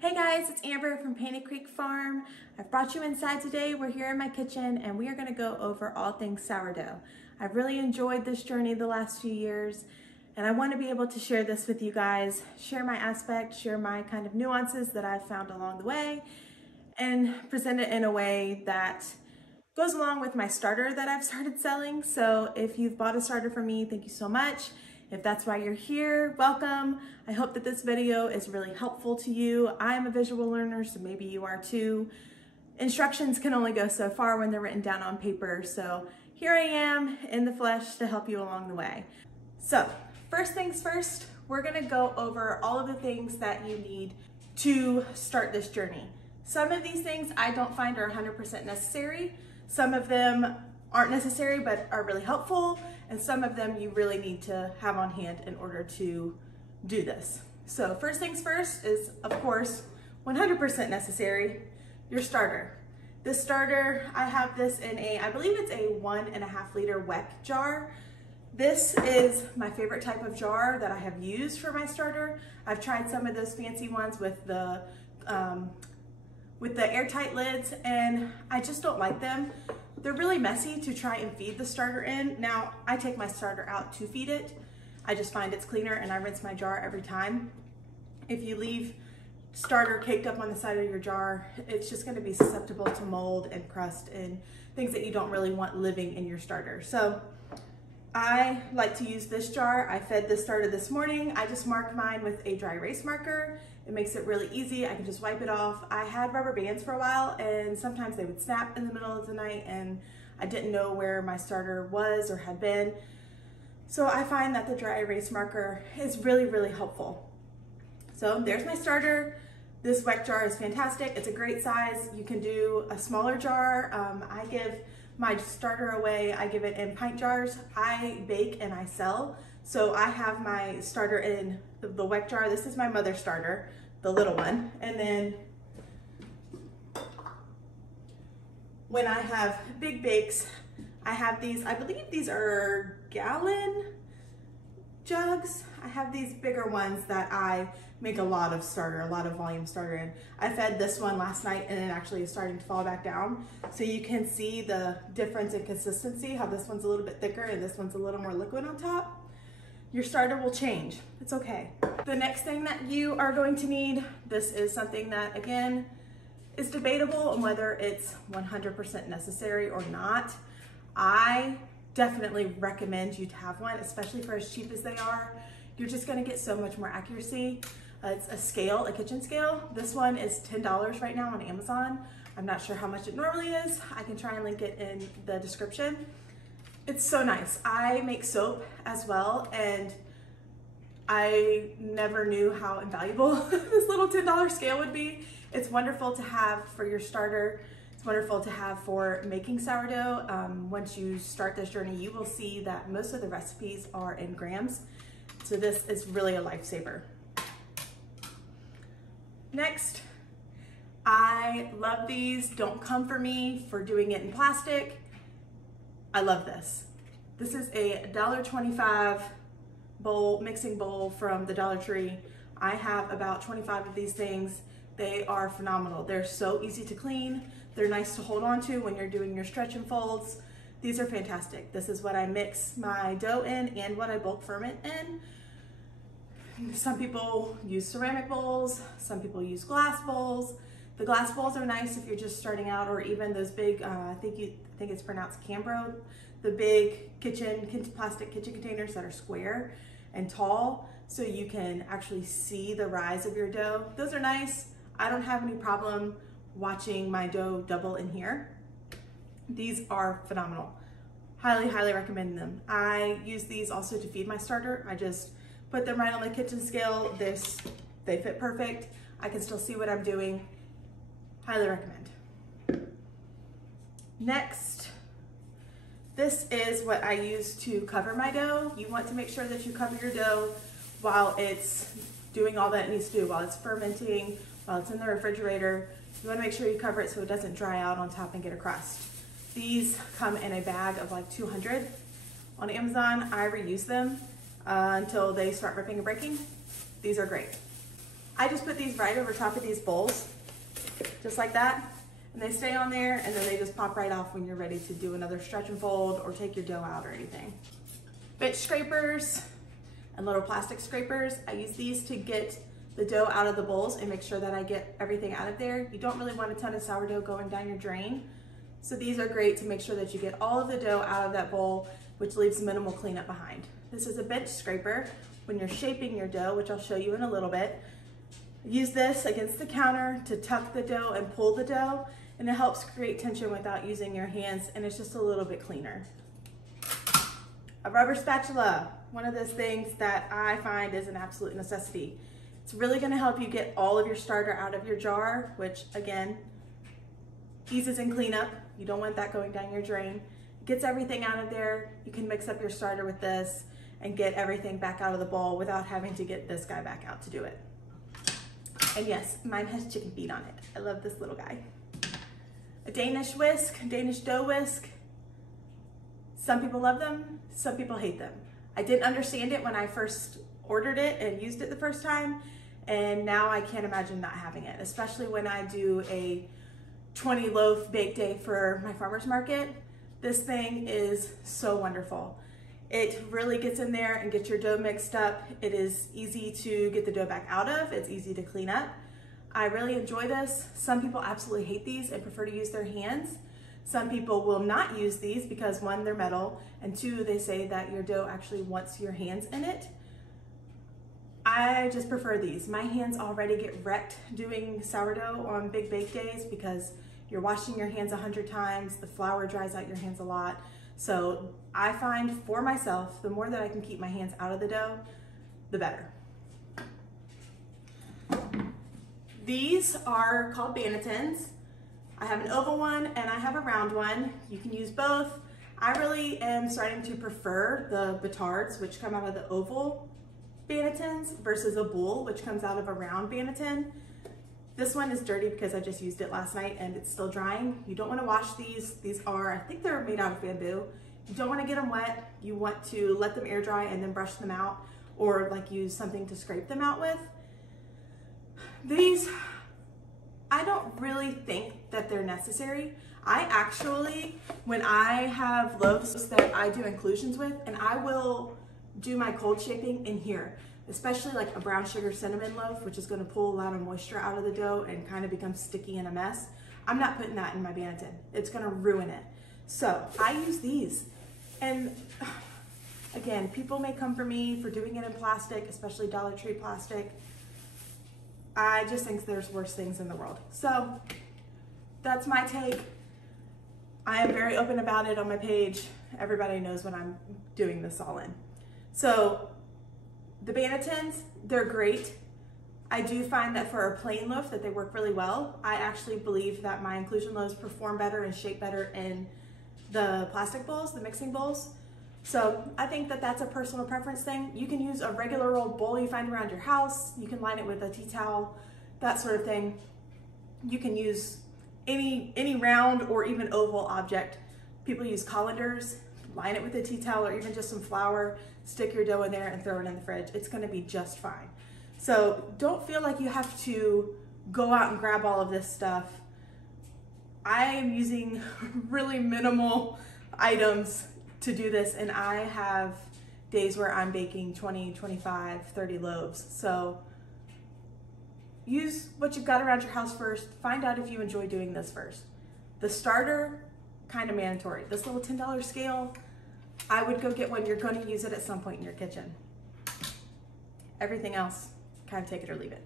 Hey guys, it's Amber from Painted Creek Farm. I've brought you inside today. We're here in my kitchen and we are gonna go over all things sourdough. I've really enjoyed this journey the last few years and I want to be able to share this with you guys, share my aspect, share my kind of nuances that I've found along the way and present it in a way that goes along with my starter that I've started selling. So if you've bought a starter from me, thank you so much. If that's why you're here, welcome. I hope that this video is really helpful to you. I'm a visual learner, so maybe you are too. Instructions can only go so far when they're written down on paper, so here I am in the flesh to help you along the way. So, first things first, we're gonna go over all of the things that you need to start this journey. Some of these things I don't find are 100% necessary. Some of them aren't necessary but are really helpful, and some of them you really need to have on hand in order to do this. So first things first is, of course, 100% necessary, your starter. This starter, I have this in I believe it's a 1.5 liter WEC jar. This is my favorite type of jar that I have used for my starter. I've tried some of those fancy ones with the airtight lids, and I just don't like them. They're really messy to try and feed the starter in. Now, I take my starter out to feed it. I just find it's cleaner and I rinse my jar every time. If you leave starter caked up on the side of your jar, it's just gonna be susceptible to mold and crust and things that you don't really want living in your starter. So I like to use this jar. I fed this starter this morning. I just marked mine with a dry erase marker. It makes it really easy. I can just wipe it off. I had rubber bands for a while and sometimes they would snap in the middle of the night and I didn't know where my starter was or had been. So I find that the dry erase marker is really, really helpful. So there's my starter. This WEC jar is fantastic. It's a great size. You can do a smaller jar. I give my starter away. I give it in pint jars. I bake and I sell. So I have my starter in the WEC jar. This is my mother starter, the little one. And then when I have big bakes, I have these, I believe these are gallon jugs. I have these bigger ones that I make a lot of volume starter in. I fed this one last night and it actually is starting to fall back down. So you can see the difference in consistency, how this one's a little bit thicker and this one's a little more liquid on top. Your starter will change, it's okay. The next thing that you are going to need, this is something that again, is debatable on whether it's 100% necessary or not. I definitely recommend you to have one, especially for as cheap as they are. You're just gonna get so much more accuracy. It's a scale, a kitchen scale. This one is $10 right now on Amazon. I'm not sure how much it normally is. I can try and link it in the description. It's so nice. I make soap as well, and I never knew how invaluable this little $10 scale would be. It's wonderful to have for your starter. It's wonderful to have for making sourdough. Once you start this journey, you will see that most of the recipes are in grams. So this is really a lifesaver. Next, I love these. Don't come for me for doing it in plastic. I love this. This is a $1.25 bowl, mixing bowl from the Dollar Tree. I have about 25 of these things. They are phenomenal. They're so easy to clean. They're nice to hold on to when you're doing your stretch and folds. These are fantastic. This is what I mix my dough in and what I bulk ferment in. Some people use ceramic bowls, some people use glass bowls. The glass bowls are nice if you're just starting out, or even those big, I think it's pronounced Cambro, the big plastic kitchen containers that are square and tall, so you can actually see the rise of your dough. Those are nice. I don't have any problem watching my dough double in here. These are phenomenal. Highly, highly recommend them. I use these also to feed my starter. I just put them right on the kitchen scale. They fit perfect. I can still see what I'm doing. Highly recommend. Next, this is what I use to cover my dough. You want to make sure that you cover your dough while it's doing all that it needs to do, while it's fermenting, while it's in the refrigerator. You want to make sure you cover it so it doesn't dry out on top and get a crust. These come in a bag of like 200 on Amazon. I reuse them until they start ripping and breaking. These are great. I just put these right over top of these bowls, just like that. And they stay on there, and then they just pop right off when you're ready to do another stretch and fold or take your dough out or anything. Bench scrapers and little plastic scrapers. I use these to get the dough out of the bowls and make sure that I get everything out of there. You don't really want a ton of sourdough going down your drain. So these are great to make sure that you get all of the dough out of that bowl, which leaves minimal cleanup behind. This is a bench scraper when you're shaping your dough, which I'll show you in a little bit. Use this against the counter to tuck the dough and pull the dough, and it helps create tension without using your hands, and it's just a little bit cleaner. A rubber spatula, one of those things that I find is an absolute necessity. It's really gonna help you get all of your starter out of your jar, which again, eases in cleanup. You don't want that going down your drain. It gets everything out of there. You can mix up your starter with this and get everything back out of the bowl without having to get this guy back out to do it. And yes, mine has chicken feet on it. I love this little guy. A Danish whisk, Danish dough whisk. Some people love them, some people hate them. I didn't understand it when I first ordered it and used it the first time, and now I can't imagine not having it, especially when I do a 20 loaf bake day for my farmer's market. This thing is so wonderful. It really gets in there and gets your dough mixed up. It is easy to get the dough back out of. It's easy to clean up. I really enjoy this. Some people absolutely hate these and prefer to use their hands. Some people will not use these because one, they're metal, and two, they say that your dough actually wants your hands in it. I just prefer these. My hands already get wrecked doing sourdough on big bake days because you're washing your hands 100 times, the flour dries out your hands a lot. So I find for myself, the more that I can keep my hands out of the dough, the better. These are called bannetons. I have an oval one and I have a round one. You can use both. I really am starting to prefer the batards, which come out of the oval bannetons, versus a boule, which comes out of a round banneton. This one is dirty because I just used it last night and it's still drying. You don't want to wash these. These are, I think they're made out of bamboo. You don't want to get them wet. You want to let them air dry and then brush them out, or like use something to scrape them out with. These, I don't really think that they're necessary. I actually, when I have loaves that I do inclusions with, and I will do my cold shaping in here, especially like a brown sugar cinnamon loaf, which is going to pull a lot of moisture out of the dough and kind of become sticky and a mess. I'm not putting that in my banneton. It's going to ruin it. So I use these. And again, people may come for me for doing it in plastic, especially Dollar Tree plastic. I just think there's worse things in the world. So that's my take. I am very open about it on my page. Everybody knows what I'm doing this all in. So the bannetons, they're great. I do find that for a plain loaf that they work really well. I actually believe that my inclusion loaves perform better and shape better in the plastic bowls, the mixing bowls. So I think that that's a personal preference thing. You can use a regular old bowl you find around your house. You can line it with a tea towel, that sort of thing. You can use any round or even oval object. People use colanders, line it with a tea towel or even just some flour, stick your dough in there and throw it in the fridge. It's gonna be just fine. So don't feel like you have to go out and grab all of this stuff. I am using really minimal items to do this, and I have days where I'm baking 20, 25, 30 loaves. So use what you've got around your house first. Find out if you enjoy doing this first. The starter, kind of mandatory. This little $10 scale, I would go get one. You're going to use it at some point in your kitchen. Everything else, kind of take it or leave it.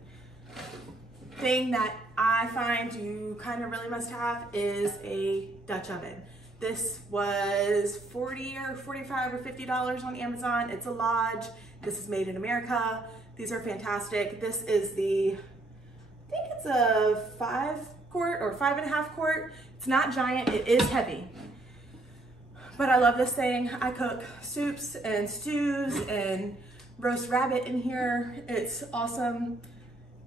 Thing that I find you kind of really must have is a Dutch oven. This was $40 or $45 or $50 on Amazon. It's a Lodge. This is made in America. These are fantastic. This is the, I think it's a 5 quart or 5.5 quart. It's not giant, it is heavy. But I love this thing. I cook soups and stews and roast rabbit in here. It's awesome.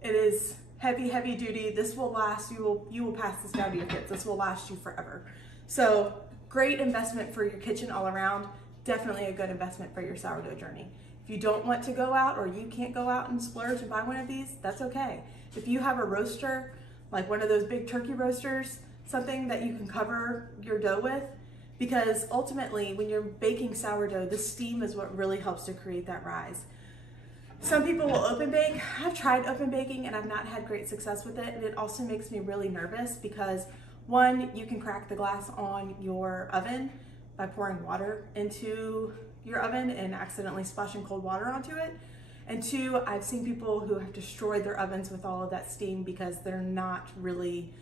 It is heavy, heavy duty. This will last, you will pass this down to your kids. This will last you forever. So great investment for your kitchen all around. Definitely a good investment for your sourdough journey. If you don't want to go out or you can't go out and splurge and buy one of these, that's okay. If you have a roaster, like one of those big turkey roasters, something that you can cover your dough with, because ultimately when you're baking sourdough, the steam is what really helps to create that rise. Some people will open bake. I've tried open baking and I've not had great success with it. And it also makes me really nervous because one, you can crack the glass on your oven by pouring water into your oven and accidentally splashing cold water onto it. And two, I've seen people who have destroyed their ovens with all of that steam because they're not really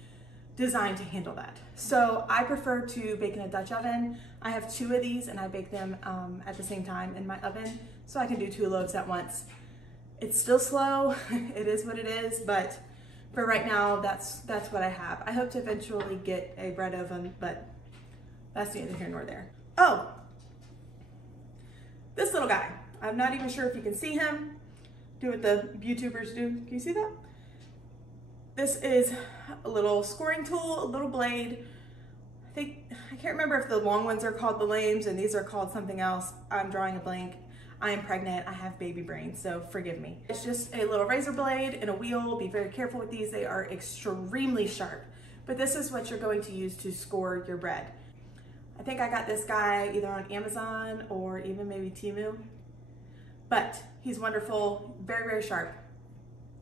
designed to handle that. So I prefer to bake in a Dutch oven. I have 2 of these and I bake them at the same time in my oven, so I can do 2 loaves at once. It's still slow, it is what it is, but for right now, that's what I have. I hope to eventually get a bread oven, but that's neither here nor there. Oh, this little guy. I'm not even sure if you can see him. Do what the YouTubers do. Can you see that? This is a little scoring tool, a little blade. I can't remember if the long ones are called the lames and these are called something else. I'm drawing a blank. I am pregnant, I have baby brain, so forgive me. It's just a little razor blade and a wheel. Be very careful with these. They are extremely sharp, but this is what you're going to use to score your bread. I think I got this guy either on Amazon or even maybe Temu, but he's wonderful, very, very sharp.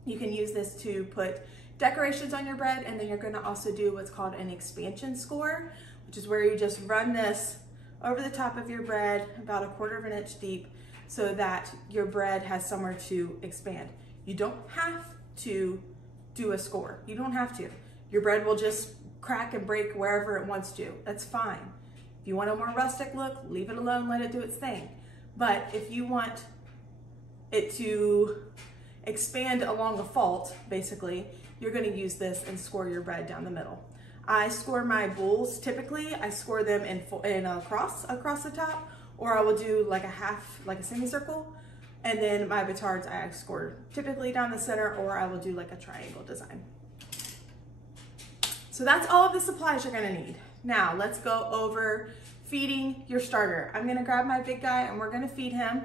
You can use this to put decorations on your bread, and then you're gonna also do what's called an expansion score, which is where you just run this over the top of your bread about 1/4 inch deep so that your bread has somewhere to expand. You don't have to do a score. You don't have to. Your bread will just crack and break wherever it wants to. That's fine. If you want a more rustic look, leave it alone, let it do its thing. But if you want it to expand along a fault, basically, you're gonna use this and score your bread down the middle. I score my bowls, typically, I score them in a cross across the top, or I will do like a half, like a semicircle. And then my batards, I score typically down the center, or I will do like a triangle design. So that's all of the supplies you're gonna need. Now let's go over feeding your starter. I'm gonna grab my big guy and we're gonna feed him.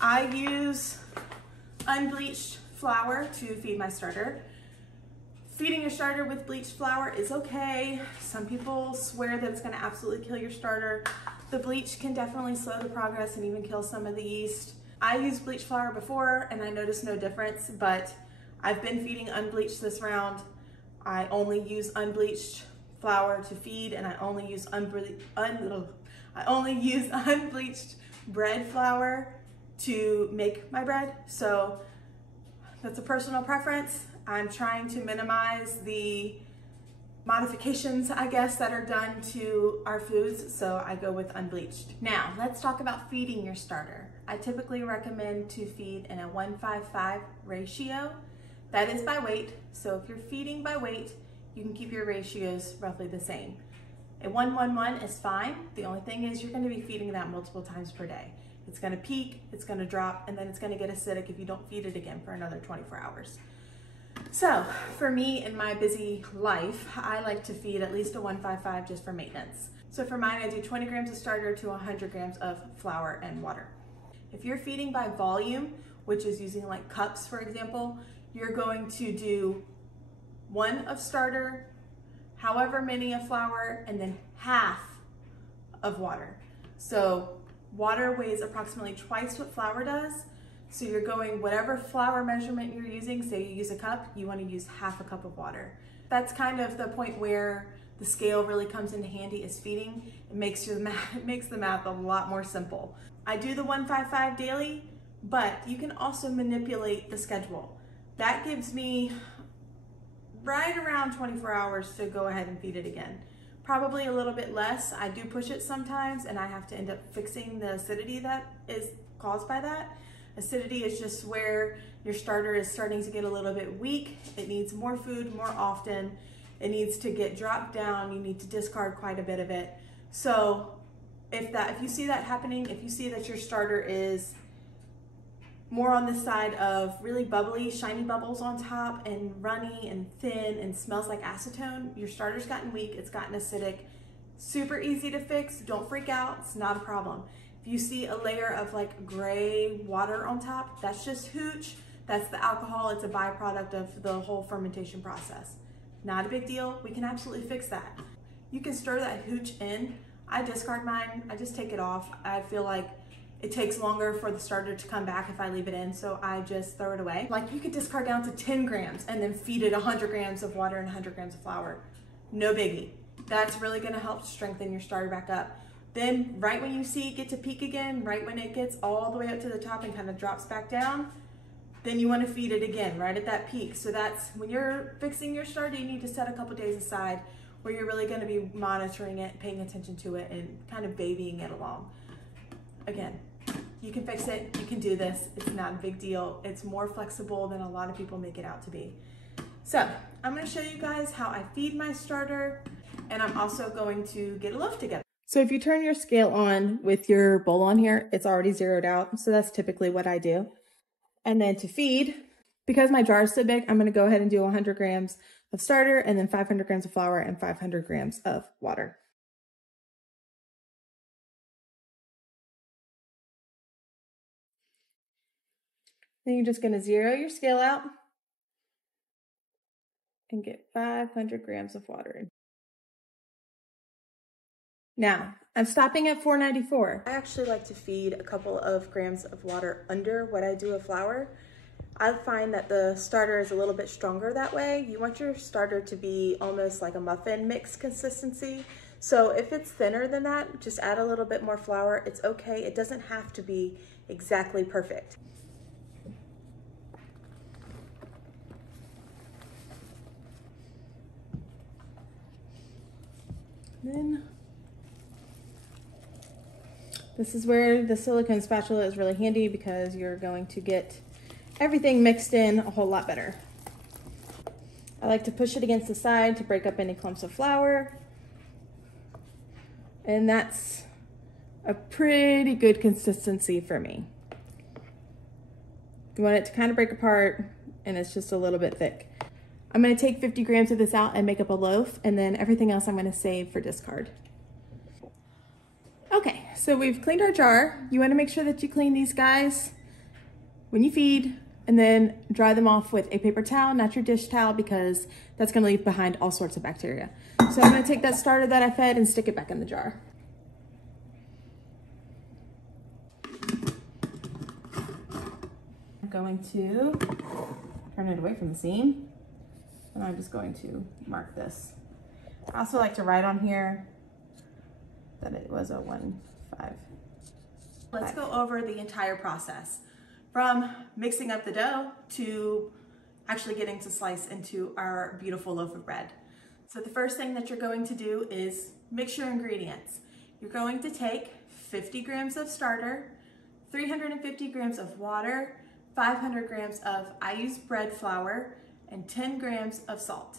I use unbleached flour to feed my starter. Feeding your starter with bleached flour is okay. Some people swear that it's gonna absolutely kill your starter. The bleach can definitely slow the progress and even kill some of the yeast. I used bleached flour before and I noticed no difference, but I've been feeding unbleached this round. I only use unbleached flour to feed, and I only use unbleached bread flour to make my bread. So that's a personal preference. I'm trying to minimize the modifications, I guess, that are done to our foods, so I go with unbleached. Now, let's talk about feeding your starter. I typically recommend to feed in a 1:5:5 ratio. That is by weight, so if you're feeding by weight, you can keep your ratios roughly the same. A 1:1:1 is fine. The only thing is you're gonna be feeding that multiple times per day. It's gonna peak, it's gonna drop, and then it's gonna get acidic if you don't feed it again for another 24 hours. So for me in my busy life, I like to feed at least a 1:5:5 just for maintenance. So for mine, I do 20 grams of starter to 100 grams of flour and water. If you're feeding by volume, which is using like cups, for example, you're going to do 1 of starter, however many of flour, and then half of water. So water weighs approximately twice what flour does. So you're going whatever flour measurement you're using, say you use a cup, you want to use half a cup of water. That's kind of the point where the scale really comes into handy is feeding. It makes the math a lot more simple. I do the 1:5:5 daily, but you can also manipulate the schedule. That gives me right around 24 hours to go ahead and feed it again. Probably a little bit less. I do push it sometimes and I have to end up fixing the acidity that is caused by that. Acidity is just where your starter is starting to get a little bit weak. It needs more food more often. It needs to get dropped down. You need to discard quite a bit of it. So if you see that happening, if you see that your starter is more on the side of really bubbly, shiny bubbles on top and runny and thin and smells like acetone, your starter's gotten weak, it's gotten acidic. Super easy to fix, don't freak out, it's not a problem. If you see a layer of like gray water on top, that's just hooch. That's the alcohol. It's a byproduct of the whole fermentation process. Not a big deal. We can absolutely fix that. You can stir that hooch in. I discard mine. I just take it off. I feel like it takes longer for the starter to come back if I leave it in, so I just throw it away. Like, you could discard down to 10 grams and then feed it 100 grams of water and 100 grams of flour. No biggie. That's really gonna help strengthen your starter back up. Then right when you see it get to peak again, right when it gets all the way up to the top and kind of drops back down, then you want to feed it again right at that peak. So that's when you're fixing your starter, you need to set a couple days aside where you're really going to be monitoring it, paying attention to it, and kind of babying it along. Again, you can fix it, you can do this, it's not a big deal. It's more flexible than a lot of people make it out to be. So I'm going to show you guys how I feed my starter, and I'm also going to get a loaf together. So if you turn your scale on with your bowl on here, it's already zeroed out. So that's typically what I do. And then to feed, because my jar is so big, I'm going to go ahead and do 100 grams of starter and then 500 grams of flour and 500 grams of water. Then you're just going to zero your scale out and get 500 grams of water in. Now, I'm stopping at 494. I actually like to feed a couple of grams of water under what I do of flour. I find that the starter is a little bit stronger that way. You want your starter to be almost like a muffin mix consistency. So if it's thinner than that, just add a little bit more flour. It's okay. It doesn't have to be exactly perfect. Then this is where the silicone spatula is really handy because you're going to get everything mixed in a whole lot better. I like to push it against the side to break up any clumps of flour. And that's a pretty good consistency for me. You want it to kind of break apart and it's just a little bit thick. I'm going to take 50 grams of this out and make up a loaf, and then everything else I'm going to save for discard. Okay, so we've cleaned our jar. You want to make sure that you clean these guys when you feed, and then dry them off with a paper towel, not your dish towel, because that's going to leave behind all sorts of bacteria. So I'm going to take that starter that I fed and stick it back in the jar. I'm going to turn it away from the seam. And I'm just going to mark this. I also like to write on here that it was a 1.5. Let's go over the entire process from mixing up the dough to actually getting to slice into our beautiful loaf of bread. So the first thing that you're going to do is mix your ingredients. You're going to take 50 grams of starter, 350 grams of water, 500 grams of, I use bread flour, and 10 grams of salt.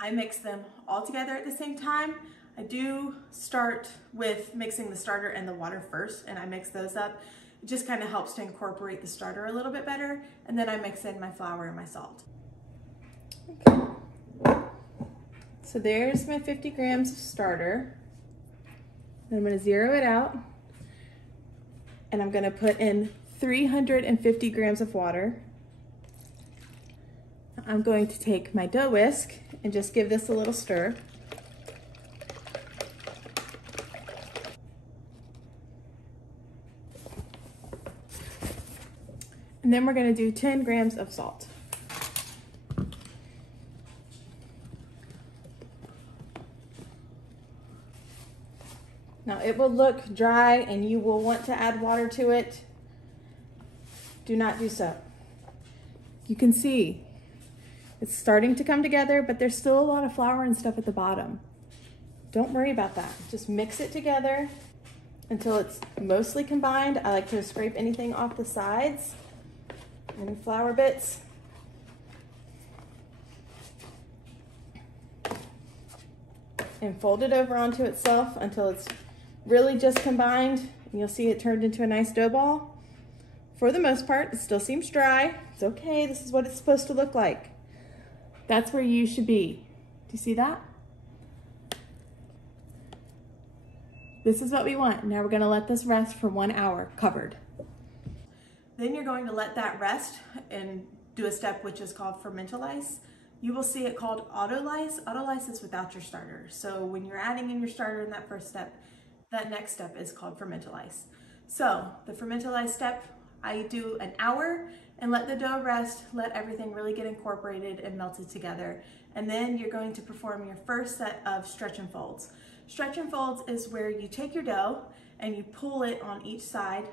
I mix them all together at the same time. I do start with mixing the starter and the water first, and I mix those up. It just kind of helps to incorporate the starter a little bit better, and then I mix in my flour and my salt. Okay. So there's my 50 grams of starter. Then I'm going to zero it out, and I'm going to put in 350 grams of water. I'm going to take my dough whisk and just give this a little stir. And then we're going to do 10 grams of salt. Now it will look dry and you will want to add water to it. Do not do so. You can see it's starting to come together, but there's still a lot of flour and stuff at the bottom. Don't worry about that. Just mix it together until it's mostly combined. I like to scrape anything off the sides, any flour bits. And fold it over onto itself until it's really just combined. And you'll see it turned into a nice dough ball. For the most part, it still seems dry. It's okay, this is what it's supposed to look like. That's where you should be. Do you see that? This is what we want. Now we're gonna let this rest for 1 hour covered. Then you're going to let that rest and do a step which is called fermentalize. You will see it called autolyze. Autolyze is without your starter. So when you're adding in your starter in that first step, that next step is called fermentalize. So the fermentalize step, I do an hour and let the dough rest, let everything really get incorporated and melted together. And then you're going to perform your first set of stretch and folds. Stretch and folds is where you take your dough and you pull it on each side.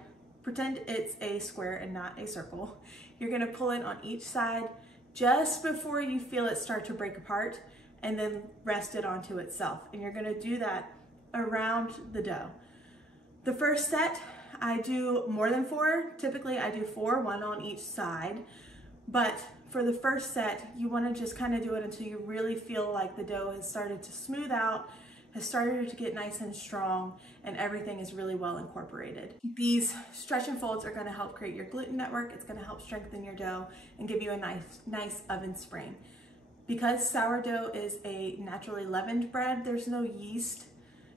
Pretend it's a square and not a circle. You're gonna pull it on each side just before you feel it start to break apart, and then rest it onto itself. And you're gonna do that around the dough. The first set, I do more than 4. Typically I do 4, 1 on each side. But for the first set, you wanna just kind of do it until you really feel like the dough has started to smooth out, has started to get nice and strong, and everything is really well incorporated. These stretch and folds are gonna help create your gluten network. It's gonna help strengthen your dough and give you a nice oven spring. Because sourdough is a naturally leavened bread, there's no yeast,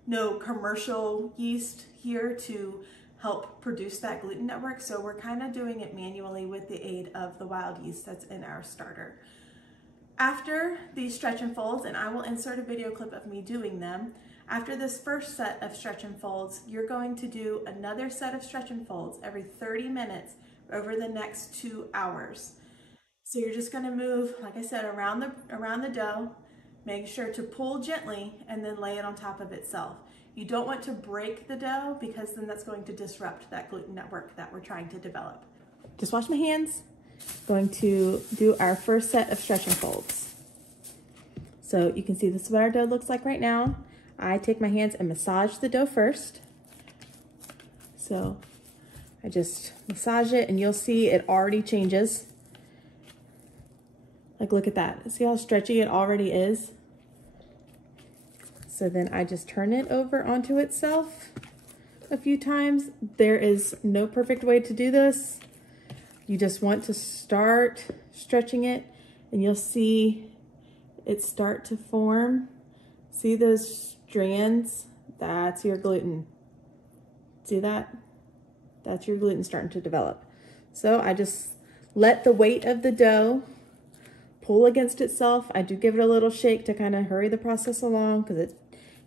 no commercial yeast here to help produce that gluten network. So we're kind of doing it manually with the aid of the wild yeast that's in our starter. After these stretch and folds, and I will insert a video clip of me doing them, after this first set of stretch and folds, you're going to do another set of stretch and folds every 30 minutes over the next 2 hours. So you're just gonna move, like I said, around the dough, make sure to pull gently and then lay it on top of itself. You don't want to break the dough because then that's going to disrupt that gluten network that we're trying to develop. Just wash my hands. Going to do our first set of stretch and folds. So you can see this is what our dough looks like right now. I take my hands and massage the dough first. So I just massage it and you'll see it already changes. Like, look at that. See how stretchy it already is? So then I just turn it over onto itself a few times. There is no perfect way to do this. You just want to start stretching it and you'll see it start to form. See those strands? That's your gluten. See that? That's your gluten starting to develop. So I just let the weight of the dough pull against itself. I do give it a little shake to kind of hurry the process along because it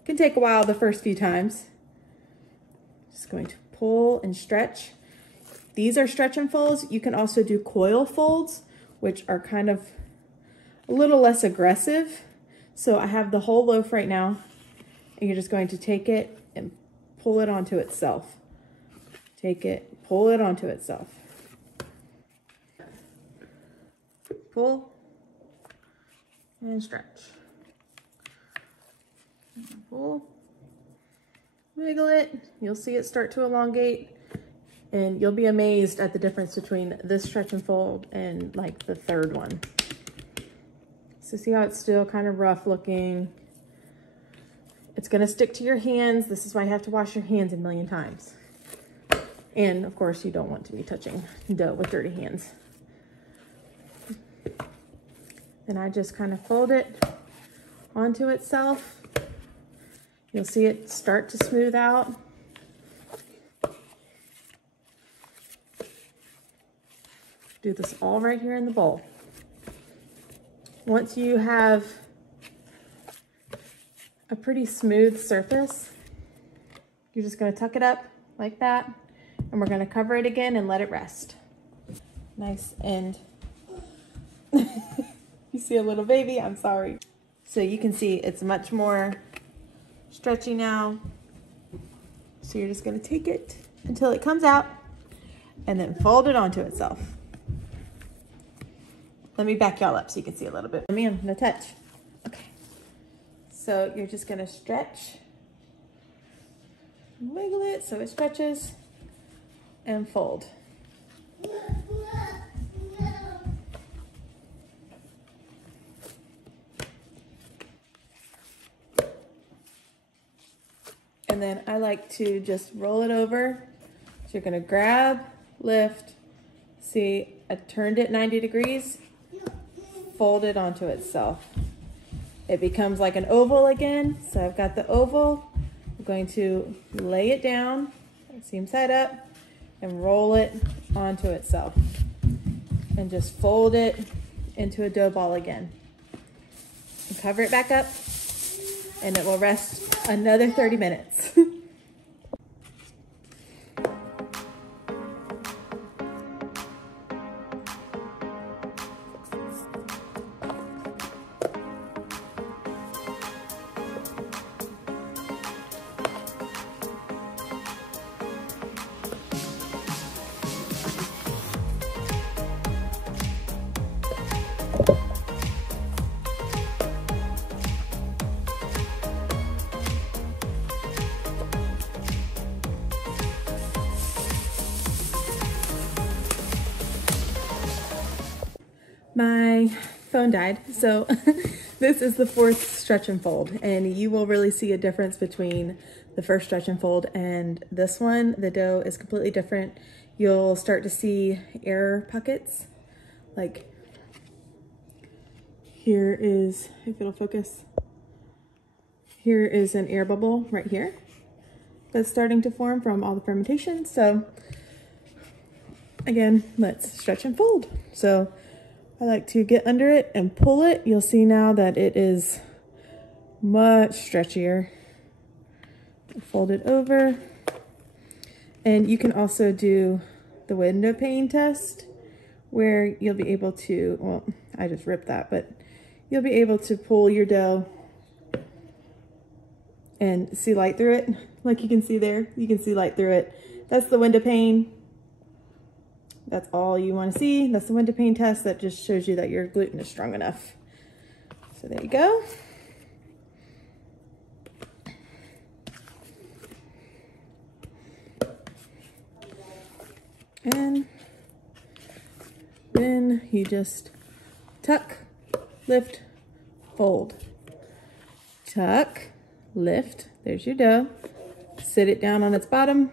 can take a while the first few times. Just going to pull and stretch. These are stretch and folds. You can also do coil folds, which are kind of a little less aggressive. So I have the whole loaf right now, and you're just going to take it and pull it onto itself. Take it, pull it onto itself. Pull and stretch. Pull, wiggle it. You'll see it start to elongate. And you'll be amazed at the difference between this stretch and fold and like the third one. So see how it's still kind of rough looking. It's gonna stick to your hands. This is why you have to wash your hands a million times. And of course you don't want to be touching dough with dirty hands. Then I just kind of fold it onto itself. You'll see it start to smooth out. Do this all right here in the bowl. Once you have a pretty smooth surface, you're just gonna tuck it up like that, and we're gonna cover it again and let it rest. Nice and, you see a little baby, I'm sorry. So you can see it's much more stretchy now. So you're just gonna take it until it comes out and then fold it onto itself. Let me back y'all up so you can see a little bit. Man, no touch. Okay. So you're just gonna stretch, wiggle it so it stretches, and fold. And then I like to just roll it over. So you're gonna grab, lift, see, I turned it 90 degrees, fold it onto itself. It becomes like an oval again. So I've got the oval, I'm going to lay it down, seam side up, and roll it onto itself. And just fold it into a dough ball again. And cover it back up, and it will rest another 30 minutes. My phone died, so this is the fourth stretch and fold, and you will really see a difference between the first stretch and fold and this one. The dough is completely different. You'll start to see air pockets, like here is, if it'll focus, here is an air bubble right here that's starting to form from all the fermentation. So again, let's stretch and fold. So I like to get under it and pull it. You'll see now that it is much stretchier. Fold it over. And you can also do the window pane test where you'll be able to, well, I just ripped that, but you'll be able to pull your dough and see light through it. Like you can see there, you can see light through it. That's the window pane. That's all you want to see. That's the window pane test. That just shows you that your gluten is strong enough. So there you go. And then you just tuck, lift, fold. Tuck, lift, there's your dough. Sit it down on its bottom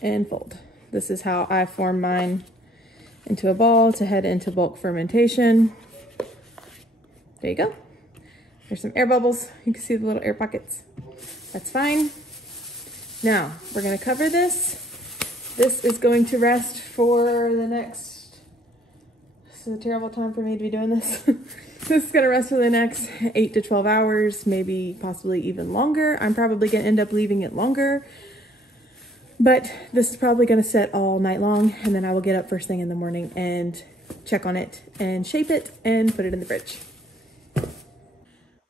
and fold. This is how I form mine into a ball to head into bulk fermentation. There you go. There's some air bubbles. You can see the little air pockets. That's fine. Now, we're gonna cover this. This is going to rest for the next, this is a terrible time for me to be doing this. This is gonna rest for the next 8 to 12 hours, maybe possibly even longer. I'm probably gonna end up leaving it longer. But this is probably gonna sit all night long, and then I will get up first thing in the morning and check on it and shape it and put it in the fridge.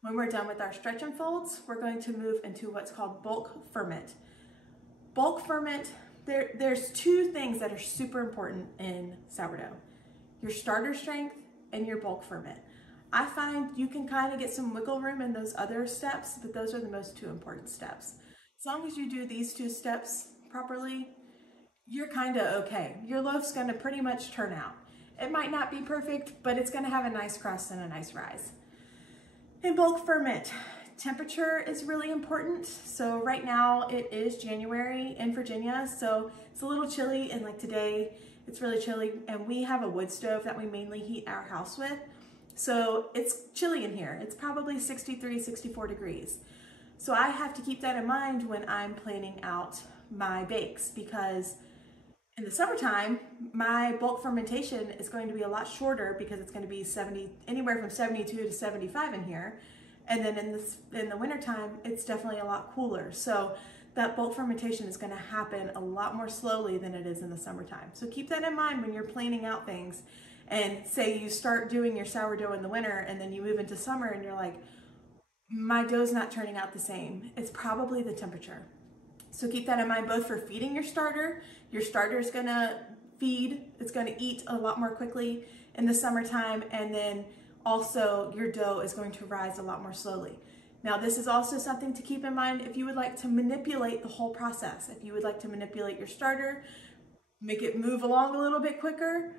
When we're done with our stretch and folds, we're going to move into what's called bulk ferment. Bulk ferment, there's two things that are super important in sourdough. Your starter strength and your bulk ferment. I find you can kind of get some wiggle room in those other steps, but those are the most two important steps. As long as you do these two steps properly, you're kind of okay. Your loaf's going to pretty much turn out. It might not be perfect, but it's going to have a nice crust and a nice rise. In bulk ferment, temperature is really important. So right now it is January in Virginia, so it's a little chilly, and like today it's really chilly, and we have a wood stove that we mainly heat our house with. So it's chilly in here. It's probably 63, 64 degrees. So I have to keep that in mind when I'm planning out my bakes, because in the summertime, my bulk fermentation is going to be a lot shorter because it's going to be anywhere from 72 to 75 in here. And then in the wintertime, it's definitely a lot cooler. So that bulk fermentation is going to happen a lot more slowly than it is in the summertime. So keep that in mind when you're planning out things. And say you start doing your sourdough in the winter, and then you move into summer and you're like, my dough's not turning out the same. It's probably the temperature. So keep that in mind, both for feeding your starter. Your starter is gonna feed, it's gonna eat a lot more quickly in the summertime, and then also your dough is going to rise a lot more slowly. Now this is also something to keep in mind if you would like to manipulate the whole process. If you would like to manipulate your starter, make it move along a little bit quicker,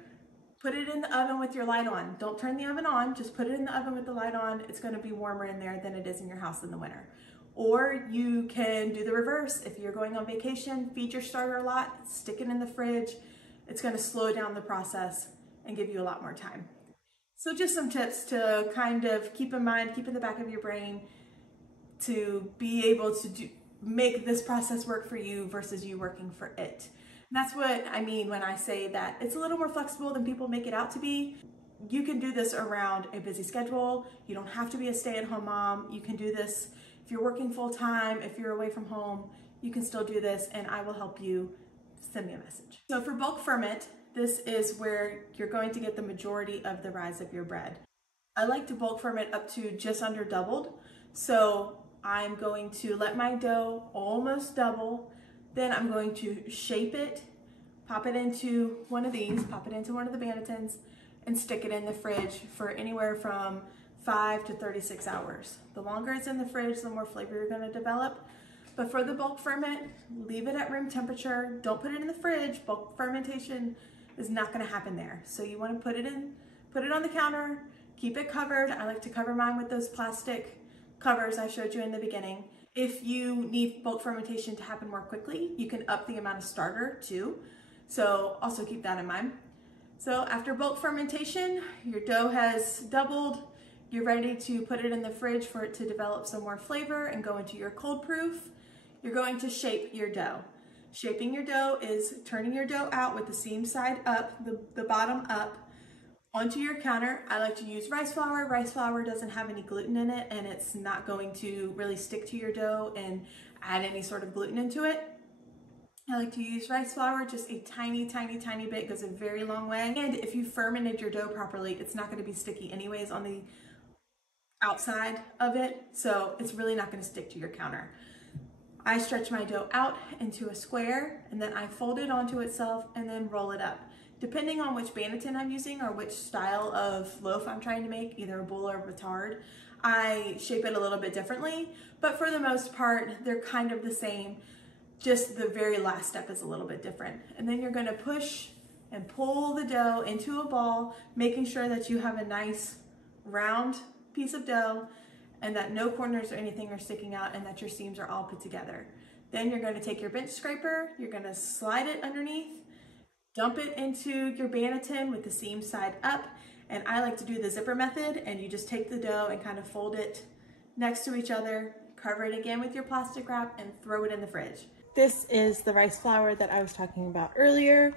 put it in the oven with your light on. Don't turn the oven on, just put it in the oven with the light on. It's gonna be warmer in there than it is in your house in the winter. Or you can do the reverse. If you're going on vacation, feed your starter a lot, stick it in the fridge. It's gonna slow down the process and give you a lot more time. So just some tips to kind of keep in mind, keep in the back of your brain to be able to make this process work for you versus you working for it. And that's what I mean when I say that it's a little more flexible than people make it out to be. You can do this around a busy schedule. You don't have to be a stay-at-home mom. You can do this if you're working full-time, if you're away from home, you can still do this, and I will help you. Send me a message. So for bulk ferment, this is where you're going to get the majority of the rise of your bread. I like to bulk ferment up to just under doubled. So I'm going to let my dough almost double. Then I'm going to shape it, pop it into one of these, pop it into one of the bannetons, and stick it in the fridge for anywhere from 5 to 36 hours. The longer it's in the fridge, the more flavor you're gonna develop. But for the bulk ferment, leave it at room temperature. Don't put it in the fridge. Bulk fermentation is not gonna happen there. So you wanna put it on the counter, keep it covered. I like to cover mine with those plastic covers I showed you in the beginning. If you need bulk fermentation to happen more quickly, you can up the amount of starter too. So also keep that in mind. So after bulk fermentation, your dough has doubled. You're ready to put it in the fridge for it to develop some more flavor and go into your cold proof. You're going to shape your dough. Shaping your dough is turning your dough out with the seam side up, the bottom up, onto your counter. I like to use rice flour. Rice flour doesn't have any gluten in it, and it's not going to really stick to your dough and add any sort of gluten into it. I like to use rice flour, just a tiny, tiny, tiny bit, goes a very long way. And if you fermented your dough properly, it's not gonna be sticky anyways on the outside of it, so it's really not gonna stick to your counter. I stretch my dough out into a square, and then I fold it onto itself and then roll it up. Depending on which banneton I'm using or which style of loaf I'm trying to make, either a boule or a batard, I shape it a little bit differently, but for the most part, they're kind of the same. Just the very last step is a little bit different. And then you're gonna push and pull the dough into a ball, making sure that you have a nice round piece of dough and that no corners or anything are sticking out and that your seams are all put together. Then you're gonna take your bench scraper, you're gonna slide it underneath, dump it into your banneton with the seam side up, and I like to do the zipper method, and you just take the dough and kind of fold it next to each other, cover it again with your plastic wrap, and throw it in the fridge. This is the rice flour that I was talking about earlier.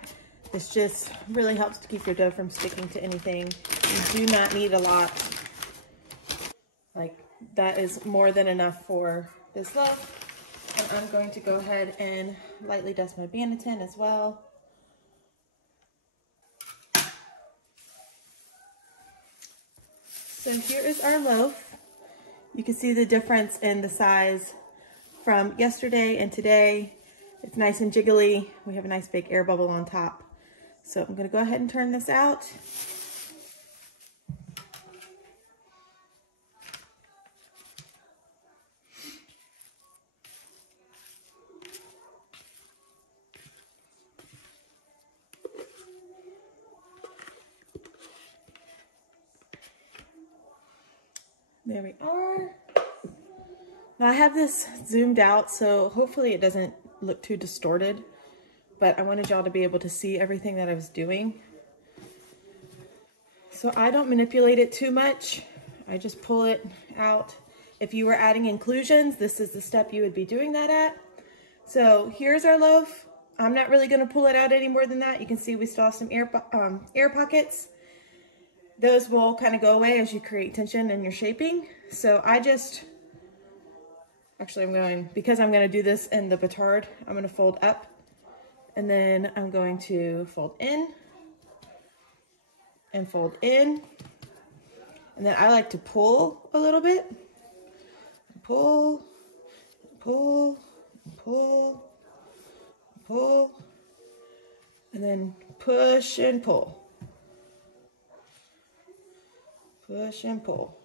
This just really helps to keep your dough from sticking to anything. You do not need a lot. Like, that is more than enough for this loaf. And I'm going to go ahead and lightly dust my banneton as well. So here is our loaf. You can see the difference in the size from yesterday and today. It's nice and jiggly. We have a nice big air bubble on top. So I'm gonna go ahead and turn this out. There we are. Now I have this zoomed out, so hopefully it doesn't look too distorted, but I wanted y'all to be able to see everything that I was doing. So I don't manipulate it too much. I just pull it out. If you were adding inclusions, this is the step you would be doing that at. So here's our loaf. I'm not really gonna pull it out any more than that. You can see we still have some air pockets. Those will kind of go away as you create tension in your shaping. So I just, actually because I'm gonna do this in the batard, I'm gonna fold up, and then I'm going to fold in, and fold in. And then I like to pull a little bit. Pull, pull, pull, pull, and then push and pull. Push and pull.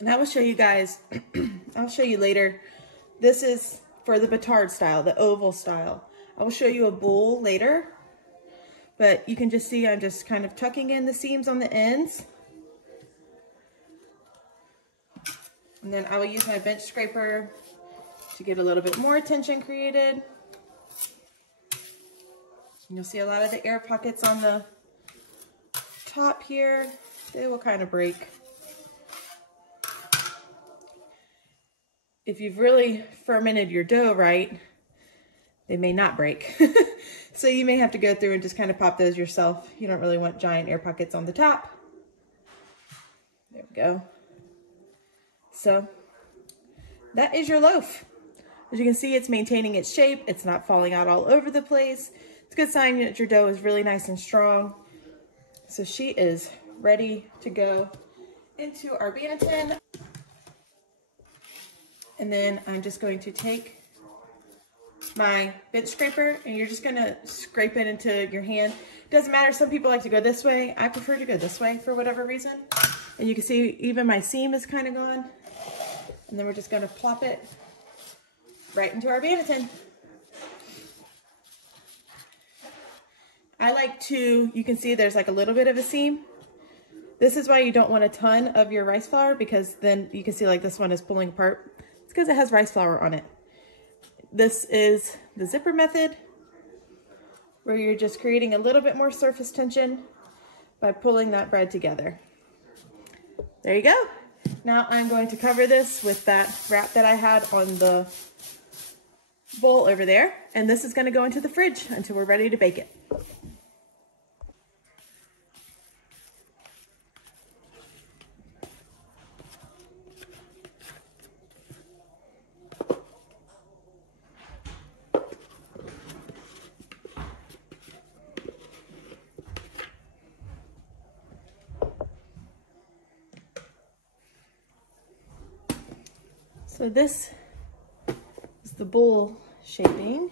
And I will show you guys, I'll show you later. This is for the batard style, the oval style. I will show you a boule later, but you can just see I'm just kind of tucking in the seams on the ends. And then I will use my bench scraper to get a little bit more tension created. You'll see a lot of the air pockets on the top here. They will kind of break. if you've really fermented your dough right, they may not break. So you may have to go through and just kind of pop those yourself. You don't really want giant air pockets on the top. There we go. So that is your loaf. As you can see, it's maintaining its shape. It's not falling out all over the place. It's a good sign that your dough is really nice and strong. So she is ready to go into our banneton. And then I'm just going to take my bench scraper, and you're just gonna scrape it into your hand. Doesn't matter, some people like to go this way. I prefer to go this way for whatever reason. And you can see even my seam is kind of gone. And then we're just gonna plop it right into our banneton. I like to, you can see there's like a little bit of a seam. This is why you don't want a ton of your rice flour, because then you can see like this one is pulling apart. It's because it has rice flour on it. This is the zipper method, where you're just creating a little bit more surface tension by pulling that bread together. There you go. Now I'm going to cover this with that wrap that I had on the bowl over there, and this is going to go into the fridge until we're ready to bake it. So this is the bowl shaping.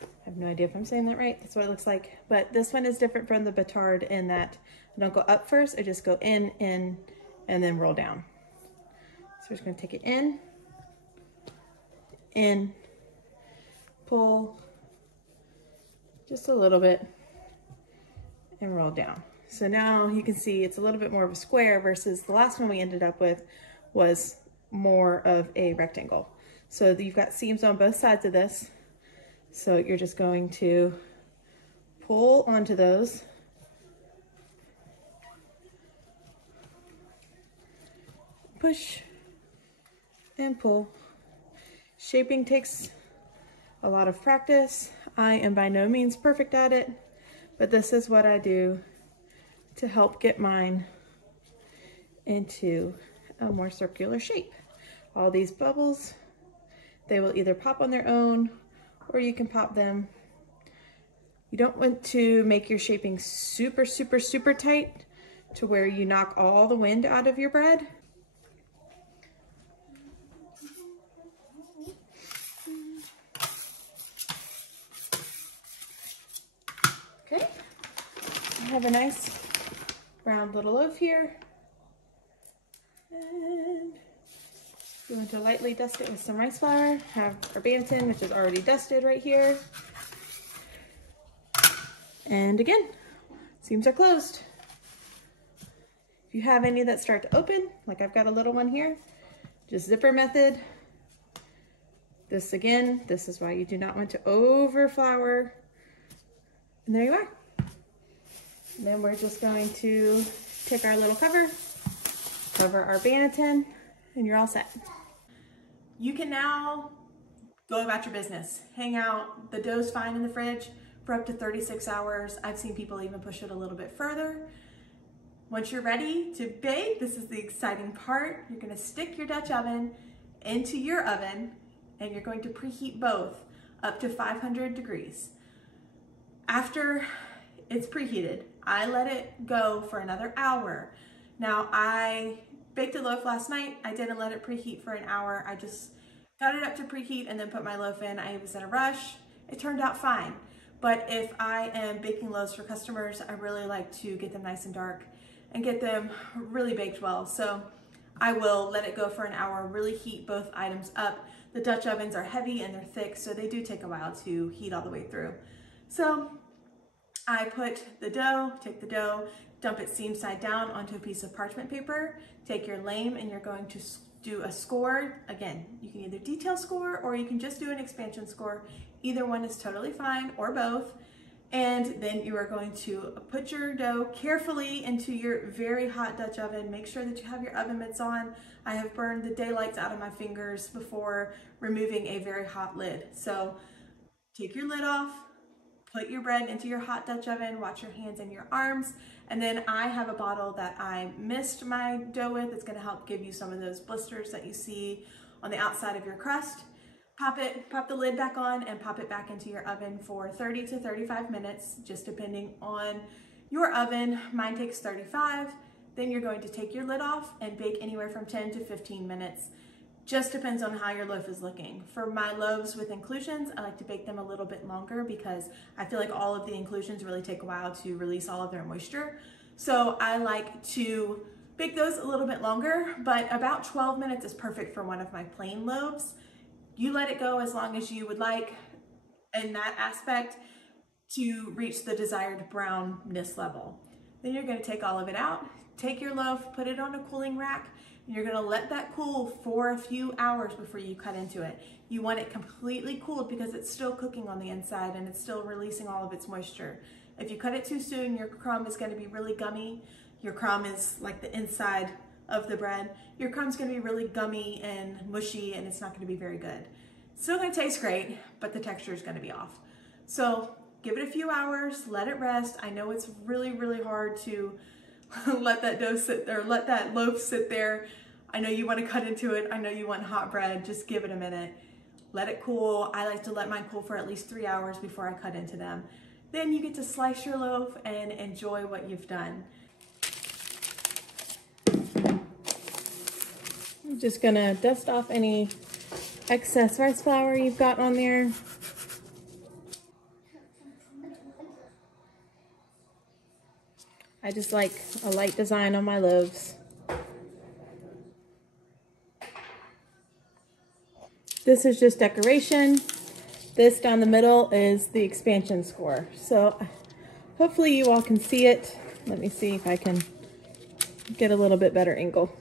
I have no idea if I'm saying that right. That's what it looks like. But this one is different from the batard in that I don't go up first. I just go in, and then roll down. So we're just going to take it in, pull just a little bit, and roll down. So now you can see it's a little bit more of a square versus the last one we ended up with was more of a rectangle. So you've got seams on both sides of this. So you're just going to pull onto those. Push and pull. Shaping takes a lot of practice. I am by no means perfect at it, but this is what I do to help get mine into a more circular shape. All these bubbles, they will either pop on their own, or you can pop them. You don't want to make your shaping super, super, super tight to where you knock all the wind out of your bread. Okay, I have a nice round little loaf here. And we're going to lightly dust it with some rice flour. Have our banneton, which is already dusted right here. And again, seams are closed. If you have any that start to open, like I've got a little one here, just zipper method. This again, this is why you do not want to over flour. And there you are. And then we're just going to take our little cover our banneton, and you're all set. You can now go about your business. Hang out. The dough's fine in the fridge for up to 36 hours. I've seen people even push it a little bit further. Once you're ready to bake, this is the exciting part. You're going to stick your Dutch oven into your oven, and you're going to preheat both up to 500 degrees. After it's preheated, I let it go for another hour. Now, I baked a loaf last night. I didn't let it preheat for an hour. I just got it up to preheat and then put my loaf in. I was in a rush. It turned out fine. But if I am baking loaves for customers, I really like to get them nice and dark and get them really baked well. So I will let it go for an hour, really heat both items up. The Dutch ovens are heavy and they're thick, so they do take a while to heat all the way through. So I put the dough, take the dough, dump it seam side down onto a piece of parchment paper, take your lame, and you're going to do a score. Again, you can either detail score or you can just do an expansion score. Either one is totally fine, or both. And then you are going to put your dough carefully into your very hot Dutch oven. Make sure that you have your oven mitts on. I have burned the daylights out of my fingers before removing a very hot lid. So take your lid off, put your bread into your hot Dutch oven, watch your hands and your arms. And then I have a bottle that I mist my dough with. It's gonna help give you some of those blisters that you see on the outside of your crust. Pop the lid back on and pop it back into your oven for 30 to 35 minutes, just depending on your oven. Mine takes 35. Then you're going to take your lid off and bake anywhere from 10 to 15 minutes. Just depends on how your loaf is looking. For my loaves with inclusions, I like to bake them a little bit longer because I feel like all of the inclusions really take a while to release all of their moisture. So I like to bake those a little bit longer, but about 12 minutes is perfect for one of my plain loaves. You let it go as long as you would like in that aspect to reach the desired brownness level. Then you're going to take all of it out, take your loaf, put it on a cooling rack, and you're going to let that cool for a few hours before you cut into it. You want it completely cooled because it's still cooking on the inside and it's still releasing all of its moisture. If you cut it too soon, your crumb is going to be really gummy. Your crumb is like the inside of the bread. Your crumb's gonna be really gummy and mushy and it's not gonna be very good. Still gonna taste great, but the texture is gonna be off. So give it a few hours, let it rest. I know it's really, really hard to let that dough sit there, let that loaf sit there. I know you wanna cut into it. I know you want hot bread, just give it a minute. Let it cool. I like to let mine cool for at least 3 hours before I cut into them. Then you get to slice your loaf and enjoy what you've done. I'm just gonna dust off any excess rice flour you've got on there. I just like a light design on my loaves. This is just decoration. This down the middle is the expansion score. So hopefully you all can see it. Let me see if I can get a little bit better angle.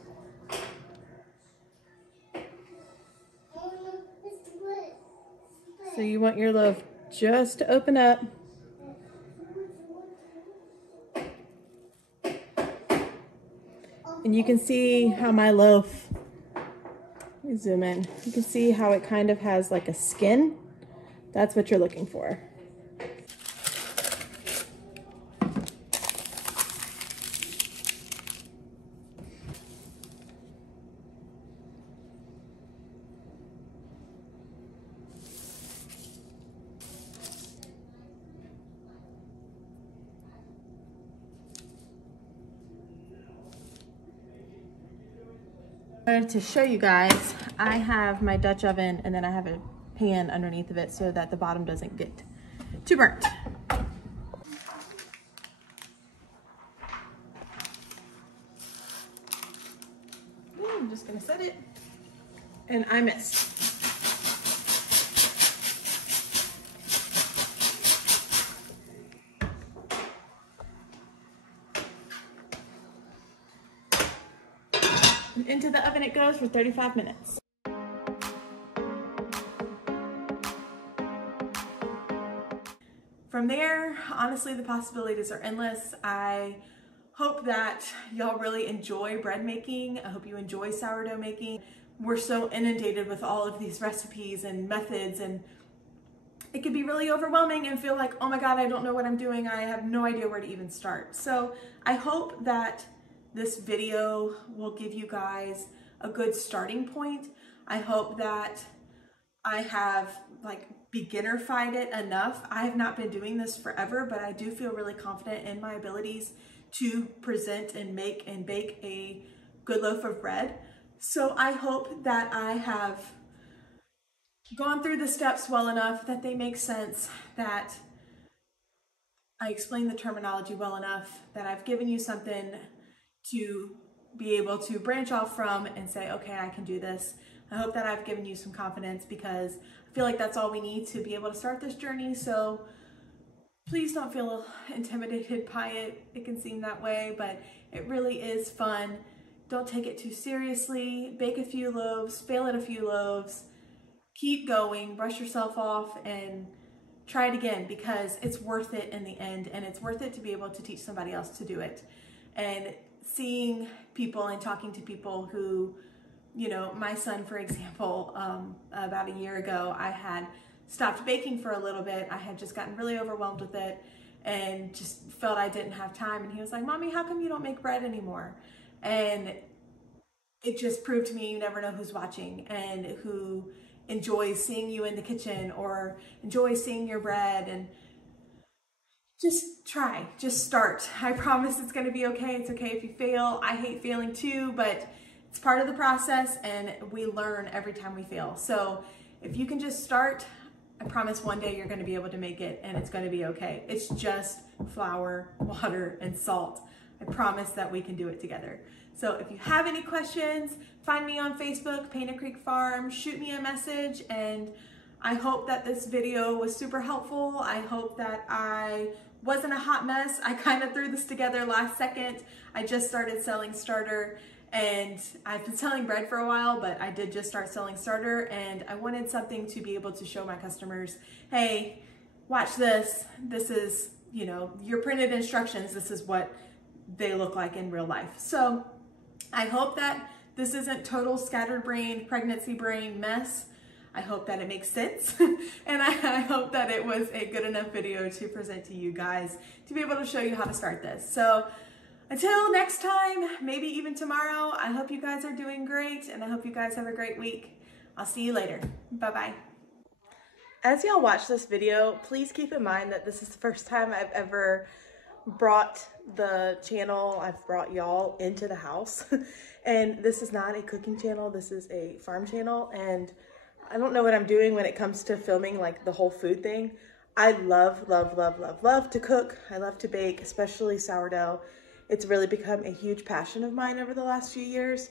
So you want your loaf just to open up. And you can see how my loaf, let me zoom in. You can see how it kind of has like a skin. That's what you're looking for. To show you guys, I have my Dutch oven and then I have a pan underneath of it so that the bottom doesn't get too burnt. I'm just gonna set it, and I missed. And into the oven it goes for 35 minutes. From there, honestly, the possibilities are endless. I hope that y'all really enjoy bread making. I hope you enjoy sourdough making. We're so inundated with all of these recipes and methods, and it can be really overwhelming and feel like, oh my God, I don't know what I'm doing. I have no idea where to even start. So I hope that this video will give you guys a good starting point. I hope that I have like beginner-fied it enough. I have not been doing this forever, but I do feel really confident in my abilities to present and make and bake a good loaf of bread. So I hope that I have gone through the steps well enough that they make sense, that I explain the terminology well enough, that I've given you something to be able to branch off from and say, okay, I can do this. I hope that I've given you some confidence, because I feel like that's all we need to be able to start this journey. So please don't feel intimidated by it. It can seem that way, but it really is fun. Don't take it too seriously. Bake a few loaves, fail at a few loaves, keep going, brush yourself off, and try it again, because it's worth it in the end, and it's worth it to be able to teach somebody else to do it. And seeing people and talking to people who, you know, my son, for example, about a year ago, I had stopped baking for a little bit. I had just gotten really overwhelmed with it and just felt I didn't have time. And he was like, "Mommy, how come you don't make bread anymore?" And it just proved to me you never know who's watching and who enjoys seeing you in the kitchen or enjoys seeing your bread. And just try, just start. I promise it's gonna be okay. It's okay if you fail. I hate failing too, but it's part of the process, and we learn every time we fail. So if you can just start, I promise one day you're gonna be able to make it, and it's gonna be okay. It's just flour, water, and salt. I promise that we can do it together. So if you have any questions, find me on Facebook, Painted Creek Farm, shoot me a message, and I hope that this video was super helpful. I hope that I wasn't a hot mess. I kind of threw this together last second. I just started selling starter, and I've been selling bread for a while, but I did just start selling starter, and I wanted something to be able to show my customers, hey, watch this. This is, you know, your printed instructions. This is what they look like in real life. So I hope that this isn't total scattered brain, pregnancy brain mess. I hope that it makes sense. And I hope that it was a good enough video to present to you guys to be able to show you how to start this. So until next time, maybe even tomorrow, I hope you guys are doing great, and I hope you guys have a great week. I'll see you later. Bye-bye. As y'all watch this video, please keep in mind that this is the first time I've ever brought the channel, I've brought y'all into the house. And this is not a cooking channel, this is a farm channel, and I don't know what I'm doing when it comes to filming like the whole food thing. I love, love, love, love, love to cook. I love to bake, especially sourdough. It's really become a huge passion of mine over the last few years.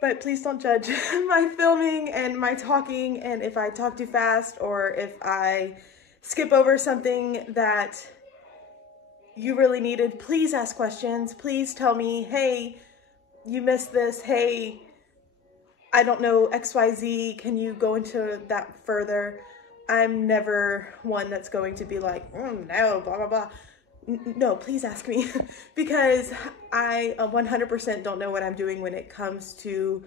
But please don't judge my filming and my talking, and if I talk too fast or if I skip over something that you really needed, please ask questions. Please tell me, hey, you missed this. Hey, I don't know XYZ. Can you go into that further? I'm never one that's going to be like, no, blah, blah, blah. No, please ask me because I 100% don't know what I'm doing when it comes to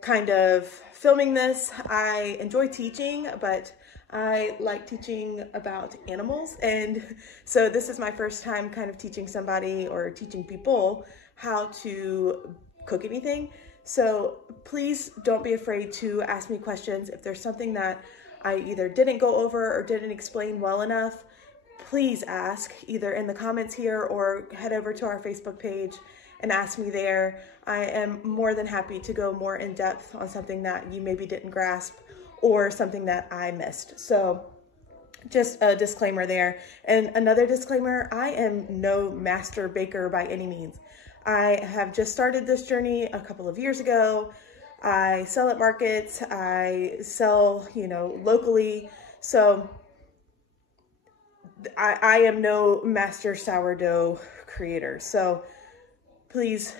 kind of filming this. I enjoy teaching, but I like teaching about animals. And so this is my first time kind of teaching somebody or teaching people how to cook anything. So please don't be afraid to ask me questions. If there's something that I either didn't go over or didn't explain well enough, please ask either in the comments here or head over to our Facebook page and ask me there. I am more than happy to go more in depth on something that you maybe didn't grasp or something that I missed. So just a disclaimer there. And another disclaimer, I am no master baker by any means. I have just started this journey a couple of years ago. I sell at markets, I sell, you know, locally. So I am no master sourdough creator. So please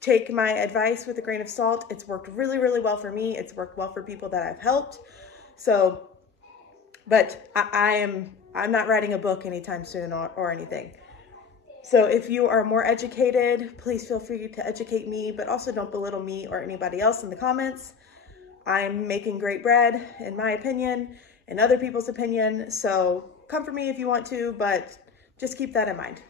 take my advice with a grain of salt. It's worked really, really well for me. It's worked well for people that I've helped. So, but I'm not writing a book anytime soon or anything. So if you are more educated, please feel free to educate me, but also don't belittle me or anybody else in the comments. I'm making great bread, in my opinion, in other people's opinion. So come for me if you want to, but just keep that in mind.